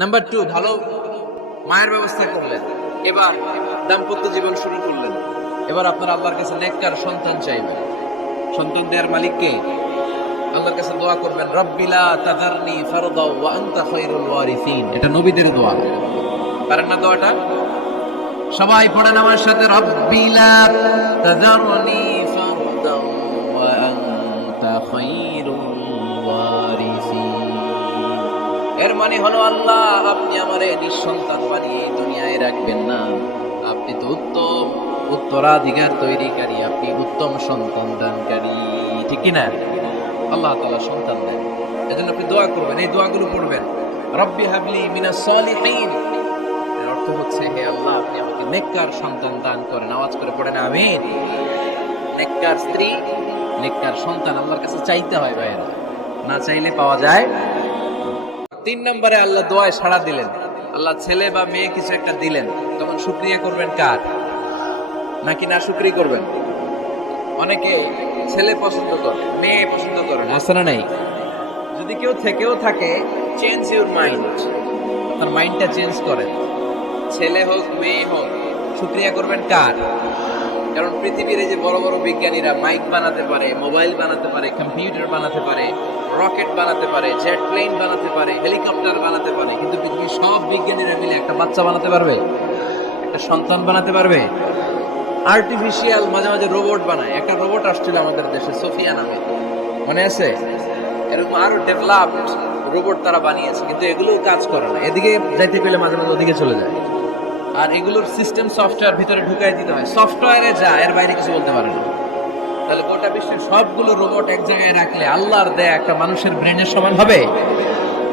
Number 2, ভালো মায়ের ব্যবস্থা করলেন, এবার দাম্পত্য জীবন শুরু করলেন, এবার আপনার আল্লাহর কাছে নেককার সন্তান চাইবেন। সন্তান দেওয়ার মালিক কে? আল্লাহর কাছে দোয়া করবেন, রব্বি লা তাযারনি ফারদা ওয়া আনতা খায়রুল ওয়ারিসিন। এটা নবীদের দোয়া, পারেন না দোয়াটা? সবাই পড়েন আমার সাথে, রব্বি লা তাযারনি ফারদা ওয়া আনতা খায়রুল ওয়ারিসিন। এর মানে হলো, আল্লাহ আপনি আমারে নিঃসন্তান বানিয়ে দুনিয়ায় রাখবেন না, আপনি তো উত্তম উত্তরাধিকার তৈরিকারী, আপনি উত্তম সন্তান দানকারী, ঠিক কি না? আল্লাহ তাআলা সন্তান দেন, এজন্য আপনি দোয়া করবেন, এই দোয়াগুলো পড়বেন, রব্বি হাবলি মিনাস সালিহিন। এর অর্থ হচ্ছে, হে আল্লাহ আপনি আমাকে নেককার সন্তান দান করেন। আওয়াজ করে পড়েন আমিন। নেককার স্ত্রী, নেককার সন্তান আল্লাহর কাছে চাইতে হয় ভাইয়েরা, না চাইলে পাওয়া যায়। 3 নম্বরে আল্লাহ দোয়ায় সাড়া দিলেন, আল্লাহ ছেলে বা মেয়ে কিছু একটা দিলেন, তখন শুকরিয়া করবেন কার? নাকি না শুকরি করবেন? অনেকে ছেলে পছন্দ করে, মেয়ে পছন্দ করে না, আছে না নাই? যদি কেউ থেকেও থাকে, চেঞ্জ ইউর মাইন্ড, আপনার মাইন্ডটা চেঞ্জ করেন। ছেলে হোক মেয়ে হোক, শুকরিয়া করবেন কার? কারণ পৃথিবীর এই যে বড় বড় বিজ্ঞানীরা মাইক বানাতে পারে, মোবাইল বানাতে পারে, কম্পিউটার বানাতে পারে, রকেট বানাতে পারে, জেট প্লেন বানাতে পারে, হেলিকপ্টার বানাতে পারে, কিন্তু পৃথিবীর সব বিজ্ঞানীরা মিলে একটা বাচ্চা বানাতে পারবে? একটা সন্তান বানাতে পারবে? আর্টিফিশিয়াল মাঝে মাঝে রোবট বানায়। একটা রোবট আসছিল আমাদের দেশে, সোফিয়া নামে, মনে আছে? এরকম আরো ডেভেলপড রোবট তারা বানিয়েছে, কিন্তু এগুলো কাজ করে না। এদিকে যাইতে পেলে মাঝে মাঝে ওদিকে চলে যায়। আর এগুলোর সিস্টেম সফটওয়্যার ভিতরে ঢুকাই দিতে হয়, সফটওয়্যারে যা, এর বাইরে কিছু বলতে পারে না। তাহলে গোটা বিশ্বের সবগুলো রোবট এক জায়গায় রাখলে আল্লাহর দেয়া একটা মানুষের ব্রেনের সমান হবে?